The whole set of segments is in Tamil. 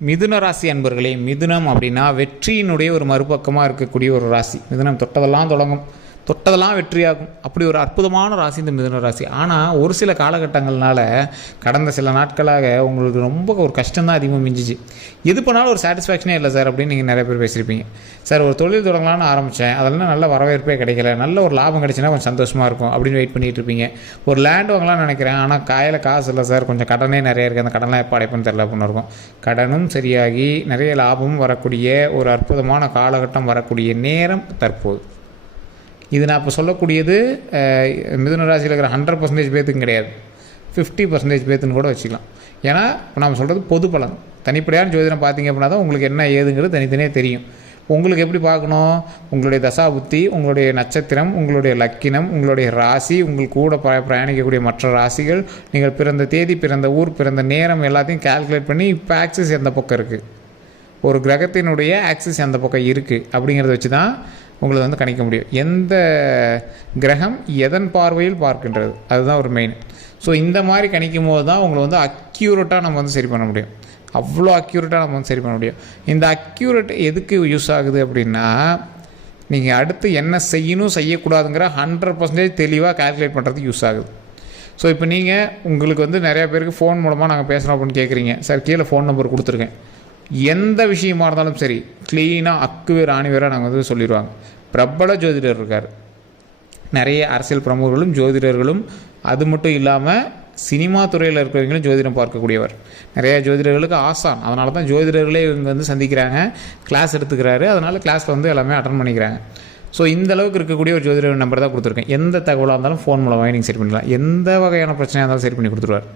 மிதுன ராசி அன்பர்களே, மிதுனம் அப்படின்னா வெற்றியினுடைய ஒரு மறுபக்கமாக இருக்கக்கூடிய ஒரு ராசி. மிதுனம் தொட்டதெல்லாம் தொடங்கும், தொட்டதெல்லாம் வெற்றியாகும். அப்படி ஒரு அற்புதமான ராசி இந்த மிதுன ராசி. ஆனால் ஒரு சில காலகட்டங்கள்னால கடந்த சில நாட்களாக உங்களுக்கு ரொம்ப ஒரு கஷ்டம்தான் அதிகமாக மிஞ்சிச்சு. எது பண்ணாலும் ஒரு சாட்டிஸ்ஃபேக்ஷனே இல்லை சார் அப்படின்னு நீங்கள் நிறைய பேர் பேசியிருப்பீங்க. சார் ஒரு தொழில் தொடங்கலான்னு ஆரம்பித்தேன், அதெல்லாம் நல்ல வரவேற்பே கிடைக்கல, நல்ல ஒரு லாபம் கிடைச்சின்னா கொஞ்சம் சந்தோஷமாக இருக்கும் அப்படின்னு வெயிட் பண்ணிகிட்டு இருப்பீங்க. ஒரு லேண்ட் வாங்கலாம்னு நினைக்கிறேன், ஆனால் கையில் காசு இல்லை சார், கொஞ்சம் கடனே நிறைய இருக்குது, அந்த கடன்லாம் எப்போ அடைப்புன்னு தெரியல அப்படின்னு இருக்கும். கடனும் சரியாகி நிறைய லாபமும் வரக்கூடிய ஒரு அற்புதமான காலகட்டம் வரக்கூடிய நேரம் தற்போது. இது நான் இப்போ சொல்லக்கூடியது மிதுன ராசியில் இருக்கிற 100% பேத்துக்கும் கிடையாது, 50% பேத்துன்னு கூட வச்சுக்கலாம். ஏன்னா இப்போ நம்ம சொல்கிறது பொது பலன். தனிப்படையான ஜோதிடம் பார்த்தீங்க அப்படின்னா தான் உங்களுக்கு என்ன ஏதுங்கிறது தனித்தனியாக தெரியும். உங்களுக்கு எப்படி பார்க்கணும், உங்களுடைய தசா புத்தி, உங்களுடைய நட்சத்திரம், உங்களுடைய லக்கினம், உங்களுடைய ராசி, உங்களுக்கு கூட பிரயாணிக்கக்கூடிய மற்ற ராசிகள், நீங்கள் பிறந்த தேதி, பிறந்த ஊர், பிறந்த நேரம் எல்லாத்தையும் கால்குலேட் பண்ணி இப்போ ஆக்சிஸ் எந்த பக்கம் இருக்குது, ஒரு கிரகத்தினுடைய ஆக்சிஸ் எந்த பக்கம் இருக்குது அப்படிங்கிறத வச்சு தான் உங்களுக்கு வந்து கணிக்க முடியும். எந்த கிரகம் எதன் பார்வையில் பார்க்கின்றது, அதுதான் ஒரு மெயின். ஸோ இந்த மாதிரி கணிக்கும் போது தான் உங்களை வந்து அக்யூரேட்டாக நம்ம வந்து சரி பண்ண முடியும். அவ்வளோ அக்யூரேட்டாக நம்ம வந்து சரி பண்ண முடியும். இந்த அக்யூரேட் எதுக்கு யூஸ் ஆகுது அப்படின்னா, நீங்கள் அடுத்து என்ன செய்யணும் செய்யக்கூடாதுங்கிற 100% தெளிவாக கால்குலேட் பண்ணுறதுக்கு யூஸ் ஆகுது. ஸோ இப்போ நீங்கள் உங்களுக்கு வந்து நிறையா பேருக்கு ஃபோன் மூலமாக நாங்கள் பேசுகிறோம் அப்படின்னு கேட்குறீங்க. சார் கீழே ஃபோன் நம்பர் கொடுத்துருக்கேன். எந்த விஷயமா இருந்தாலும் சரி க்ளீனாக அக்குவேர் ஆணிவேராக நாங்கள் வந்து சொல்லிடுவாங்க. பிரபல ஜோதிடர் இருக்கார், நிறைய அரசியல் பிரமுகர்களும் ஜோதிடர்களும், அது மட்டும் இல்லாமல் சினிமா துறையில் இருக்கிறவங்களும் ஜோதிடம் பார்க்கக்கூடியவர், நிறைய ஜோதிடர்களுக்கு ஆசான். அதனால தான் ஜோதிடர்களே இவங்க வந்து சந்திக்கிறாங்க, கிளாஸ் எடுத்துக்கிறாரு, அதனால் கிளாஸில் வந்து எல்லாமே அட்டன் பண்ணிக்கிறாங்க. ஸோ இந்த அளவுக்கு இருக்கக்கூடிய ஒரு ஜோதிடர் நம்பர் தான் கொடுத்துருக்கேன். எந்த தகவலாக இருந்தாலும் ஃபோன் மூலமாக நீங்கள் சரி பண்ணிக்கலாம். எந்த வகையான பிரச்சனையாக இருந்தாலும் சரி பண்ணி கொடுத்துருவார்.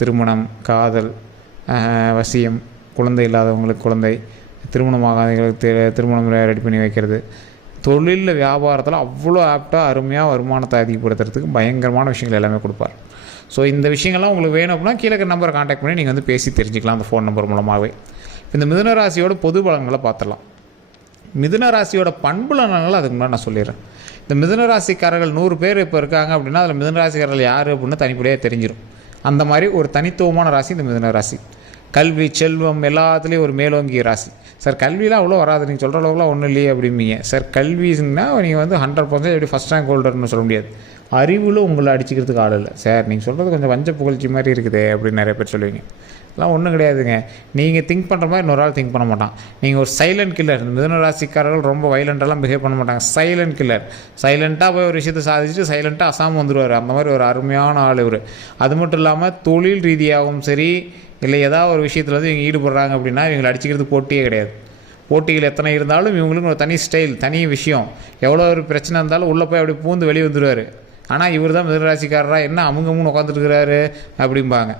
திருமணம், காதல், வசியம், குழந்தை இல்லாதவங்களுக்கு குழந்தை, திருமணமாகாதவங்களுக்கு திருமணம் ரெடி பண்ணி வைக்கிறது, தொழிலில் வியாபாரத்தில் அவ்வளோ ஆப்டாக அருமையாக வருமானத்தை அதிகப்படுத்துறதுக்கு பயங்கரமான விஷயங்கள் எல்லாமே கொடுப்பார். ஸோ இந்த விஷயங்கள்லாம் உங்களுக்கு வேணும் அப்படின்னா கீழே நம்பரை கான்டாக்ட் பண்ணி நீங்கள் வந்து பேசி தெரிஞ்சுக்கலாம் அந்த ஃபோன் நம்பர் மூலமாகவே. இந்த மிதுன ராசியோட பொது பலன்களை பார்த்துடலாம். மிதுன ராசியோட பண்புலன்களை அதுக்கு முன்னாடி நான் சொல்லிடுறேன். இந்த மிதுன ராசிக்காரர்கள் 100 பேர் இப்போ இருக்காங்க அப்படின்னா அதில் மிதுன ராசிக்காரர்கள் யார் அப்படின்னு தனிப்படையாக தெரிஞ்சிடும். அந்த மாதிரி ஒரு தனித்துவமான ராசி இந்த மிதுன ராசி. கல்வி, செல்வம் எல்லாத்துலேயும் ஒரு மேலோங்கிய ராசி. சார் கல்வியெலாம் அவ்வளோ வராது, நீங்கள் சொல்கிற அளவுக்குலாம் ஒன்றும் இல்லையே அப்படிம்பீங்க. சார் கல்வின்னா நீங்கள் வந்து 100% எப்படி ஃபஸ்ட் ரேங்க் ஹோல்டர்னு சொல்ல முடியாது. அறிவில் உங்களை அடிச்சுக்கிறதுக்கு ஆள் இல்லை. சார் நீங்கள் சொல்கிறது கொஞ்சம் வஞ்ச புகழ்ச்சி மாதிரி இருக்குது அப்படின்னு நிறைய பேர் சொல்லுவீங்க. அதெல்லாம் ஒன்றும் கிடையாதுங்க. நீங்கள் திங்க் பண்ணுற மாதிரி இன்னொரு ஆள் திங்க் பண்ண மாட்டான். நீங்கள் ஒரு சைலண்ட் கில்லர். மிதுன ராசிக்காரர்கள் ரொம்ப வைலண்ட்டாலாம் பிஹேவ் பண்ண மாட்டாங்க. Silent killer. சைலண்ட்டாக போய் ஒரு விஷயத்தை சாதிச்சுட்டு சைலண்ட்டாக அசாமல் வந்துடுவார். அந்த மாதிரி ஒரு அருமையான ஆள் இவர். அது மட்டும் இல்லாமல் தொழில் ரீதியாகவும் சரி, இல்லை ஏதாவது ஒரு விஷயத்தில் வந்து இவங்க ஈடுபடுறாங்க அப்படின்னா இவங்களை அடிச்சுக்கிறது போட்டியே கிடையாது. போட்டிகள் எத்தனை இருந்தாலும் இவங்களுக்கு ஒரு தனி ஸ்டைல், தனி விஷயம். எவ்வளோ ஒரு பிரச்சனை இருந்தாலும் உள்ளே போய் அப்படி பூந்து வெளியே வந்துடுவார். ஆனால் இவர் தான் மிதுனராசிக்காரராக என்ன அமுங்கமுன்னு உட்காந்துட்டுருக்கிறாரு அப்படிம்பாங்க.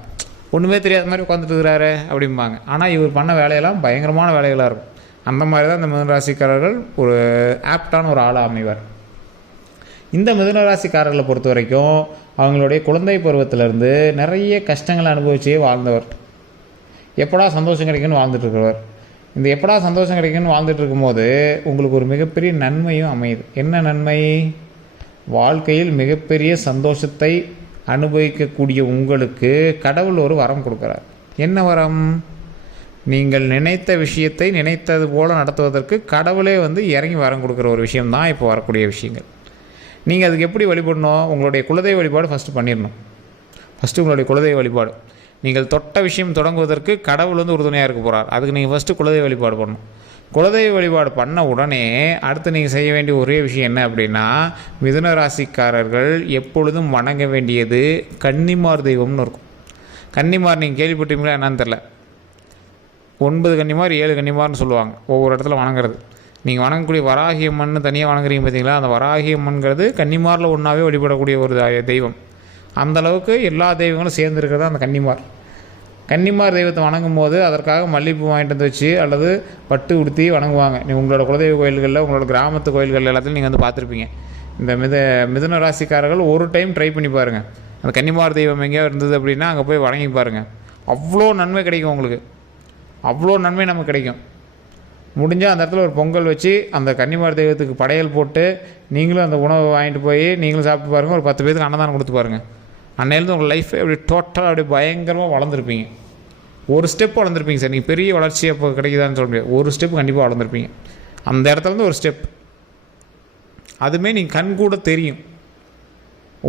ஒன்றுமே தெரியாத மாதிரி உட்காந்துட்டு இருக்கிறாரு அப்படிம்பாங்க. ஆனால் இவர் பண்ண வேலையெல்லாம் பயங்கரமான வேலைகளாக இருக்கும். அந்த மாதிரி தான் இந்த மிதுனராசிக்காரர்கள் ஒரு ஆப்டான ஒரு ஆளாக அமைவார். இந்த மிதுனராசிக்காரர்களை பொறுத்த வரைக்கும் அவங்களுடைய குழந்தை பருவத்திலேருந்து நிறைய கஷ்டங்களை அனுபவிச்சே வாழ்ந்தவர். எப்படா சந்தோஷம் கிடைக்குன்னு வாழ்ந்துட்டுருக்கிறவர். இந்த எப்படா சந்தோஷம் கிடைக்குன்னு வாழ்ந்துட்டு இருக்கும்போது உங்களுக்கு ஒரு மிகப்பெரிய நன்மையும் அமையுது. என்ன நன்மை? வாழ்க்கையில் மிகப்பெரிய சந்தோஷத்தை அனுபவிக்கக்கூடிய உங்களுக்கு கடவுள் ஒரு வரம் கொடுக்குறார். என்ன வரம்? நீங்கள் நினைத்த விஷயத்தை நினைத்தது போல் நடத்துவதற்கு கடவுளே வந்து இறங்கி வரம் கொடுக்குற ஒரு விஷயம்தான் இப்போ வரக்கூடிய விஷயங்கள். நீங்கள் அதுக்கு எப்படி வழிபடணும்? உங்களுடைய குலதெய்வ வழிபாடு ஃபஸ்ட்டு பண்ணிடணும். ஃபஸ்ட்டு உங்களுடைய குலதெய்வ வழிபாடு. நீங்கள் தொட்ட விஷயம் தொடங்குவதற்கு கடவுள் வந்து உறுதுணையாக இருக்க போகிறார். அதுக்கு நீங்கள் ஃபஸ்ட்டு குலதெய்வ வழிபாடு பண்ணணும். குலதெய்வ வழிபாடு பண்ண உடனே அடுத்து நீங்கள் செய்ய வேண்டிய ஒரே விஷயம் என்ன அப்படின்னா, மிதுன ராசிக்காரர்கள் எப்பொழுதும் வணங்க வேண்டியது கன்னிமார் தெய்வம்னு இருக்கும். கன்னிமார் நீங்கள் கேள்விப்பட்டீங்களா என்னன்னு தெரில. 9 கன்னிமார் 7 கன்னிமார்னு சொல்லுவாங்க ஒவ்வொரு இடத்துல வணங்குறது. நீங்கள் வணங்கக்கூடிய வராகியம்மன் தனியாக வணங்குறீங்க பார்த்தீங்களா, அந்த வராகியம்மன்கிறது கன்னிமாரில் ஒன்றாவே வழிபடக்கூடிய ஒரு தெய்வம். அந்தளவுக்கு எல்லா தெய்வங்களும் சேர்ந்துருக்கிறது அந்த கன்னிமார். கன்னிமார் தெய்வத்தை வணங்கும் போது அதற்காக மல்லிகைப்பூ வாங்கிட்டு வந்து வச்சு அல்லது பட்டு உடுத்தி வணங்குவாங்க. நீங்கள் உங்களோட குலதெய்வ கோயில்களில், உங்களோட கிராமத்து கோயில்கள் எல்லாத்தையும் நீங்கள் வந்து பார்த்துருப்பீங்க. இந்த மிதுன ராசிக்காரர்கள் ஒரு டைம் ட்ரை பண்ணி பாருங்கள். அந்த கன்னிமார் தெய்வம் எங்கேயோ இருந்தது அப்படின்னா அங்கே போய் வணங்கி பாருங்கள். அவ்வளோ நன்மை கிடைக்கும் உங்களுக்கு. அவ்வளோ நன்மை நமக்கு கிடைக்கும். முடிஞ்சால் அந்த இடத்துல ஒரு பொங்கல் வச்சு அந்த கன்னிமார் தெய்வத்துக்கு படையல் போட்டு நீங்களும் அந்த உணவை வாங்கிட்டு போய் நீங்களும் சாப்பிட்டு பாருங்கள். ஒரு 10 பேருக்கு அன்னதானம் கொடுத்து பாருங்கள். அன்னையிலேருந்து உங்கள் லைஃப் அப்படி டோட்டலாக அப்படி பயங்கரமாக வளர்ந்துருப்பீங்க. ஒரு ஸ்டெப் வளர்ந்துருப்பீங்க சார். நீங்கள் பெரிய வளர்ச்சி அப்போ கிடைக்குதான்னு சொல்ல முடியாது. ஒரு ஸ்டெப் கண்டிப்பாக வளர்ந்துருப்பீங்க. அந்த இடத்துலேருந்து ஒரு ஸ்டெப் அதுவுமே நீங்கள் கண் கூட தெரியும்.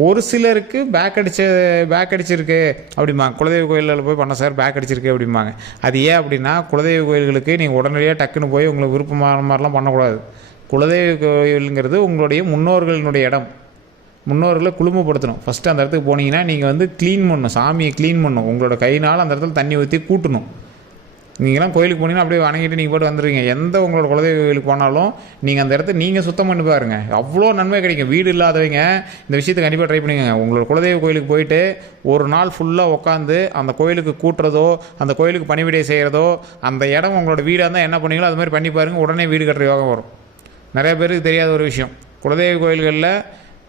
ஒரு சிலருக்கு பேக் அடிச்சிருக்கு அப்படிம்பாங்க. குலதெய்வ கோயிலில் போய் பண்ண சார் பேக் அடிச்சிருக்கு அப்படிம்பாங்க. அது ஏன் அப்படின்னா, குலதெய்வ கோயில்களுக்கு நீங்கள் உடனடியாக டக்குன்னு போய் உங்களுக்கு விருப்பமான மாதிரிலாம் பண்ணக்கூடாது. குலதெய்வ கோயிலுங்கிறது உங்களுடைய முன்னோர்களினுடைய இடம். முன்னோர்களை குளுமைப்படுத்தணும். ஃபஸ்ட்டு அந்த இடத்துக்கு போனீங்கன்னா நீங்கள் வந்து க்ளீன் பண்ணணும், சாமியை க்ளீன் பண்ணணும். உங்களோட கையினால் அந்த இடத்துல தண்ணி ஊற்றி கூட்டணும். நீங்களாம் கோயிலுக்கு போனீங்கன்னா அப்படியே வணங்கிட்டு நீங்கள் போட்டு வந்துடுவீங்க. எந்த உங்களோட குலதெய்வ கோயிலுக்கு போனாலும் நீங்கள் அந்த இடத்த நீங்கள் சுத்தம் பண்ணி பாருங்க, அவ்வளோ நன்மை கிடைக்கும். வீடு இல்லாதவங்க இந்த விஷயத்தை கண்டிப்பாக ட்ரை பண்ணுங்க. உங்களோட குலதெய்வ கோயிலுக்கு போயிட்டு ஒரு நாள் ஃபுல்லாக உட்காந்து அந்த கோயிலுக்கு கூட்டுறதோ, அந்த கோயிலுக்கு பணிவிடை செய்கிறதோ, அந்த இடம் உங்களோட வீடாக இருந்தால் என்ன பண்ணீங்களோ அது மாதிரி பண்ணி பாருங்கள். உடனே வீடு கட்டுற யோகம் வரும். நிறைய பேருக்கு தெரியாத ஒரு விஷயம், குலதெய்வ கோயில்களில்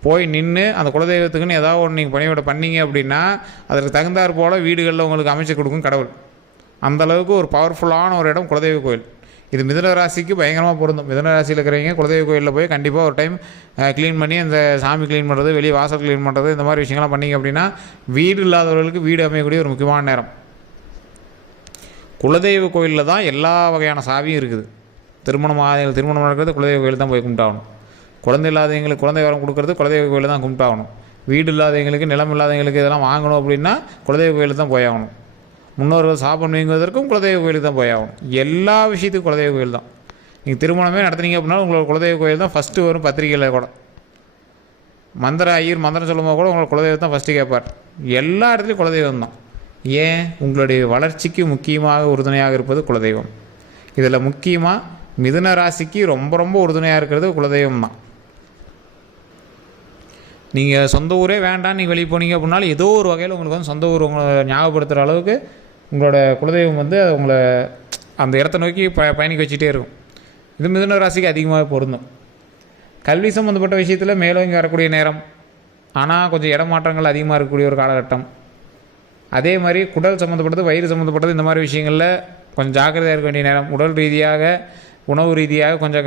போய் நின்று அந்த குலதெய்வத்துக்குன்னு ஏதாவது ஒன்று நீங்கள் பணிவிடை பண்ணீங்க அப்படின்னா அதற்கு தகுந்தாற் போல் வீடுகளில் உங்களுக்கு அமைச்சு கொடுக்கும் கடவுள். அந்தளவுக்கு ஒரு பவர்ஃபுல்லான ஒரு இடம் குலதெய்வ கோயில். இது மிதுன ராசிக்கு பயங்கரமாக பொருந்தும். மிதுன ராசியில் இருக்கிறவங்க குலதெய்வ கோயிலில் போய் கண்டிப்பாக ஒரு டைம் க்ளீன் பண்ணி அந்த சாமி க்ளீன் பண்ணுறது, வெளியே வாசல் க்ளீன் பண்ணுறது, இந்த மாதிரி விஷயங்கள்லாம் பண்ணிங்க அப்படின்னா வீடு இல்லாதவர்களுக்கு வீடு அமையக்கூடிய ஒரு முக்கியமான நேரம். குலதெய்வ கோயிலில் தான் எல்லா வகையான சாவியும் இருக்குது. திருமணம் நடக்கிறது குலதெய்வ கோயில் தான் போய் கும்பிட்டாகணும். குழந்தை இல்லாதவங்களுக்கு குழந்தை வரம் கொடுக்குறது குலதெய்வ கோயிலில் தான் கும்பிட்டாகணும். வீடு இல்லாதவங்களுக்கு, நிலம் இல்லாதவங்களுக்கு இதெல்லாம் வாங்கணும் அப்படின்னா குலதெய்வ கோயிலுக்கு தான் போயாகணும். முன்னோர்கள் சாபம் நீங்குவதற்கும் குலதெய்வ கோயிலுக்கு தான் போயாகணும். எல்லா விஷயத்துக்கும் குலதெய்வ கோயில் தான். நீங்கள் திருமணமே நடத்துனீங்க அப்படின்னா உங்களோட குலதெய்வ கோயில் தான் ஃபஸ்ட்டு வரும். பத்திரிகையில் கூட ஐயர் மந்திரம் சொல்லும்போது கூட உங்களோட குலதெய்வம் தான் ஃபஸ்ட்டு கேட்பார். எல்லா இடத்துலையும் குலதெய்வம் தான். ஏன்? உங்களுடைய வளர்ச்சிக்கு முக்கியமாக உறுதுணையாக இருப்பது குலதெய்வம். இதில் முக்கியமாக மிதுன ராசிக்கு ரொம்ப ரொம்ப உறுதுணையாக இருக்கிறது குலதெய்வம் தான். நீங்கள் சொந்த ஊரே வேண்டாம் நீங்கள் வெளியே போனீங்க அப்படின்னாலும் ஏதோ ஒரு வகையில் உங்களுக்கு வந்து சொந்த ஊர் உங்களை ஞாபகப்படுத்துகிற அளவுக்கு உங்களோட குலதெய்வம் வந்து உங்களை அந்த இடத்த நோக்கி பயணிக்க வச்சுட்டே இருக்கும். இது மிதுன ராசிக்கு அதிகமாக பொருந்தும். கல்வி சம்மந்தப்பட்ட விஷயத்தில் மேலோங்கி வரக்கூடிய நேரம், ஆனால் கொஞ்சம் இடமாற்றங்கள் அதிகமாக இருக்கக்கூடிய ஒரு காலகட்டம். அதே மாதிரி குடல் சம்மந்தப்பட்டது, வயிறு சம்மந்தப்பட்டது, இந்த மாதிரி விஷயங்களில் கொஞ்சம் ஜாக்கிரதையாக இருக்க வேண்டிய நேரம். உடல் ரீதியாக, உணவு ரீதியாக கொஞ்சம்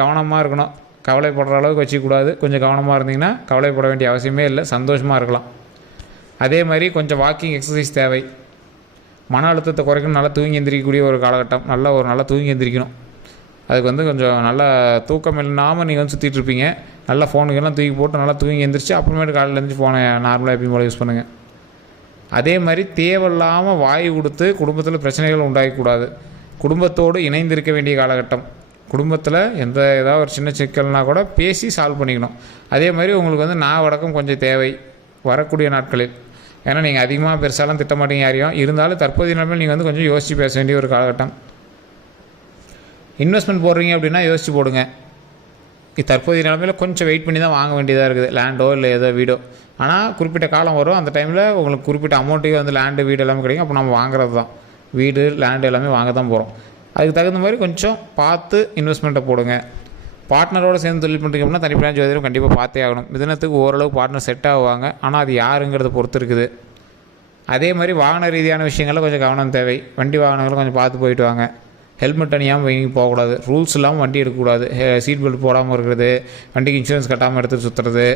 கவனமாக இருக்கணும். கவலைப்படுற அளவுக்கு வச்சுக்கூடாது. கொஞ்சம் கவனமாக இருந்தீங்கன்னா கவலைப்பட வேண்டிய அவசியமே இல்லை, சந்தோஷமாக இருக்கலாம். அதே மாதிரி கொஞ்சம் வாக்கிங் எக்ஸசைஸ் தேவை. மன அழுத்தத்தை குறைக்கணும். நல்லா தூங்கி எந்திரிக்கக்கூடிய ஒரு காலகட்டம். நல்லா தூங்கி எந்திரிக்கணும். அதுக்கு வந்து கொஞ்சம் நல்லா தூக்கம் இல்லாமல் நீங்கள் வந்து சுற்றிட்டு இருப்பீங்க. நல்லா ஃபோனுக்கெல்லாம் தூக்கி போட்டு நல்லா தூங்கி எந்திரிச்சு அப்புறமேட்டு காலையில் எழுந்திரிச்சு ஃபோனை நார்மலாக எப்பயும் போல யூஸ் பண்ணுங்கள். அதே மாதிரி தேவையில்லாமல் வாய் கொடுத்து குடும்பத்தில் பிரச்சனைகள் உண்டாகக்கூடாது. குடும்பத்தோடு இணைந்திருக்க வேண்டிய காலகட்டம். குடும்பத்தில் ஏதாவது ஒரு சின்ன சிக்கல்னால் கூட பேசி சால்வ் பண்ணிக்கணும். அதே மாதிரி உங்களுக்கு வந்து வடக்கம் கொஞ்சம் தேவை வரக்கூடிய நாட்களில். ஏன்னா நீங்கள் அதிகமாக பெருசாலாம் திட்டமாட்டீங்க யாரையும். இருந்தாலும் தற்போதைய நிலைமையில் நீங்கள் வந்து கொஞ்சம் யோசித்து பேச வேண்டிய ஒரு காலகட்டம். இன்வெஸ்ட்மெண்ட் போடுறீங்க அப்படின்னா யோசித்து போடுங்க. தற்போதைய நிலைமையில் கொஞ்சம் வெயிட் பண்ணி தான் வாங்க வேண்டியதாக இருக்குது, லேண்டோ இல்லை ஏதோ வீடோ. ஆனால் குறிப்பிட்ட காலம் வரும், அந்த டைமில் உங்களுக்கு குறிப்பிட்ட அமௌண்ட்டுக்கு வந்து லேண்டு வீடு எல்லாமே கிடைக்கும். அப்போ நம்ம வாங்குறது தான். வீடு லேண்டு எல்லாமே வாங்க தான் போகிறோம். அதுக்கு தகுந்த மாதிரி கொஞ்சம் பார்த்து இன்வெஸ்ட்மெண்ட்டை போடுங்க. பார்ட்னரோடு சேர்ந்து தொழில் பண்ணுறீங்க அப்படின்னா தனிப்பட்ட ஜோதிடம் கண்டிப்பாக பார்த்தே ஆகணும். மிதுனத்துக்கு ஓரளவு பார்ட்னர் செட் ஆகுவாங்க, ஆனால் அது யாருங்கிறத பொறுத்து இருக்குது. அதே மாதிரி வாகன ரீதியான விஷயங்களில் கொஞ்சம் கவனம் தேவை. வண்டி வாகனங்களும் கொஞ்சம் பார்த்து போயிட்டு வாங்க. ஹெல்மெட் அணியாமல் வங்கி போகக்கூடாது. ரூல்ஸ் இல்லாமல் வண்டி எடுக்கக்கூடாது. சீட் பெல்ட் போடாமல் இருக்கிறது, வண்டிக்கு இன்சூரன்ஸ் கட்டாமல் எடுத்துகிட்டு சுற்றுறது,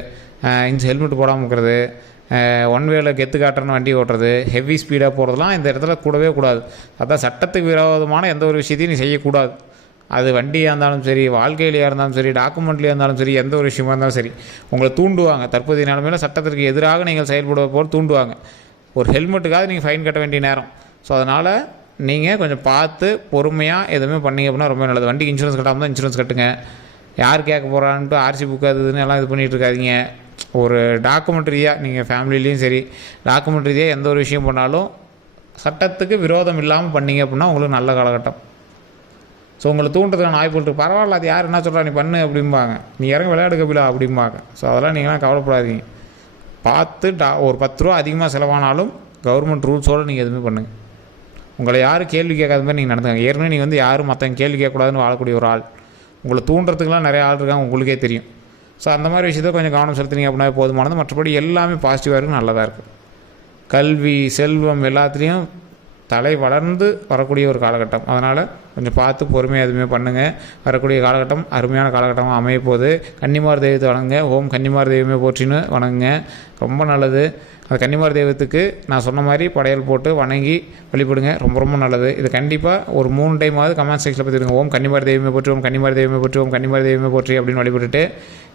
ஹெல்மெட் போடாமல் இருக்கிறது, ஒன் வேல கெத்து காட்டுறன்னு வண்டி ஓட்டுறது, ஹெவி ஸ்பீடாக போகிறதுலாம் இந்த இடத்துல கூடவே கூடாது. அதான் சட்டத்துக்கு விரோதமான எந்த ஒரு விஷயத்தையும் நீ செய்யக்கூடாது. அது வண்டியாக இருந்தாலும் சரி, வாழ்க்கையிலையாக இருந்தாலும் சரி, டாக்குமெண்ட்லேயாக இருந்தாலும் சரி, எந்த ஒரு விஷயமா இருந்தாலும் சரி உங்களை தூண்டுவாங்க. தற்போதைய நிலைமையில் சட்டத்திற்கு எதிராக நீங்கள் செயல்படுவது போல் தூண்டுவாங்க. ஒரு ஹெல்மெட்டுக்காக நீங்கள் ஃபைன் கட்ட வேண்டிய நேரம். ஸோ அதனால் நீங்கள் கொஞ்சம் பார்த்து பொறுமையாக எதுவுமே பண்ணிங்க அப்படின்னா ரொம்ப நல்லது. வண்டிக்கு இன்சூரன்ஸ் கட்டாமல் தான் இன்சூரன்ஸ் கட்டுங்க. யார் கேட்க போகிறான்ட்டு ஆர்சி புக்கு அது இதுன்னு எல்லாம் இது பண்ணிகிட்டு இருக்காதிங்க. ஒரு டாக்குமெண்ட் ரீதியாக நீங்கள் ஃபேமிலிலேயும் சரி, டாக்குமெண்ட் ரீதியாக எந்த ஒரு விஷயம் பண்ணாலும் சட்டத்துக்கு விரோதம் இல்லாமல் பண்ணிங்க அப்படின்னா உங்களுக்கு நல்ல காலகட்டம். ஸோ உங்களை தூண்டுறதுக்கான வாய்ப்புகள் இருக்குது. பரவாயில்ல, அது யார் என்ன சொல்கிறா நீ பண்ணு அப்படிம்பாங்க, நீ இறங்க விளையாடு கபிலா அப்படிம்பாங்க. ஸோ அதெல்லாம் நீங்களாம் கவலைப்படாதீங்க. பார்த்து ஒரு 10 ரூபா அதிகமாக செலவானாலும் கவர்மெண்ட் ரூல்ஸோடு நீங்கள் எதுவுமே பண்ணுங்கள். உங்களை யாரும் கேள்வி கேட்காத மாதிரி நீங்கள் நடந்துங்க. ஏற்கனவே நீங்கள் வந்து யாரும் மற்றவங்க கேள்வி கேட்கக்கூடாதுன்னு வாழக்கூடிய ஒரு ஆள். உங்களை தூண்டுறதுக்குலாம் நிறைய ஆள் இருக்காங்க, உங்களுக்கே தெரியும். ஸோ அந்த மாதிரி விஷயத்தை கொஞ்சம் கவனம் செலுத்துனீங்க அப்படின்னா போதுமானது. மற்றபடி எல்லாமே பாசிட்டிவாக இருக்குது, நல்லதாக இருக்குது. கல்வி, செல்வம் எல்லாத்துலேயும் தலை வளர்ந்து வரக்கூடிய ஒரு காலகட்டம். அதனால் கொஞ்சம் பார்த்து பொறுமையாக எதுவுமே பண்ணுங்கள். வரக்கூடிய காலகட்டம் அருமையான காலகட்டமாக அமைய போகுது. கன்னிமார் தெய்வத்தை வணங்குங்க. ஓம் கன்னிமார் தெய்வமே போற்றின்னு வணங்குங்க, ரொம்ப நல்லது. அந்த கன்னிமார் தெய்வத்துக்கு நான் சொன்ன மாதிரி படையல் போட்டு வணங்கி வழிபடுங்க, ரொம்ப ரொம்ப நல்லது. இது கண்டிப்பாக ஒரு 3 டைமாவது கமெண்ட் செக்ஷனில் பார்த்துருங்க. ஓம் கன்னிமார் தெய்வமே போற்றி, ஓம் கன்னிமார் தெய்வமே போற்றி, ஓம் கன்னிமார் தெய்வமே போற்றி அப்படின்னு வழிபட்டுட்டு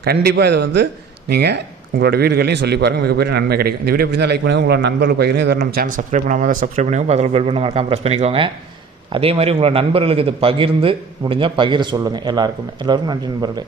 கண்டிப்பாக இதை வந்து நீங்கள் உங்களோட வீடுகளையும் சொல்லி பாருங்கள், மிகப்பெரிய நன்மை கிடைக்கும். இந்த வீடியோ பிடிச்சா லைக் பண்ணுங்கள், உங்களோட நண்பர்கள் பகிருங்க. இதை நம்ம சேனல் சப்ஸ்கிரைப் பண்ணாமல் தான் சப்ஸ்கிரைப் பண்ணுங்க, பக்கத்தில் பெல் பண்ண மறக்காமல் ப்ரெஸ் பண்ணிக்கோங்க. அதே மாதிரி உங்களோட நண்பர்களுக்கு இதை பகிர்ந்து முடிஞ்சால் பகிர சொல்லுங்கள் எல்லாருக்குமே. எல்லோருக்கும் நன்றி நண்பர்களே.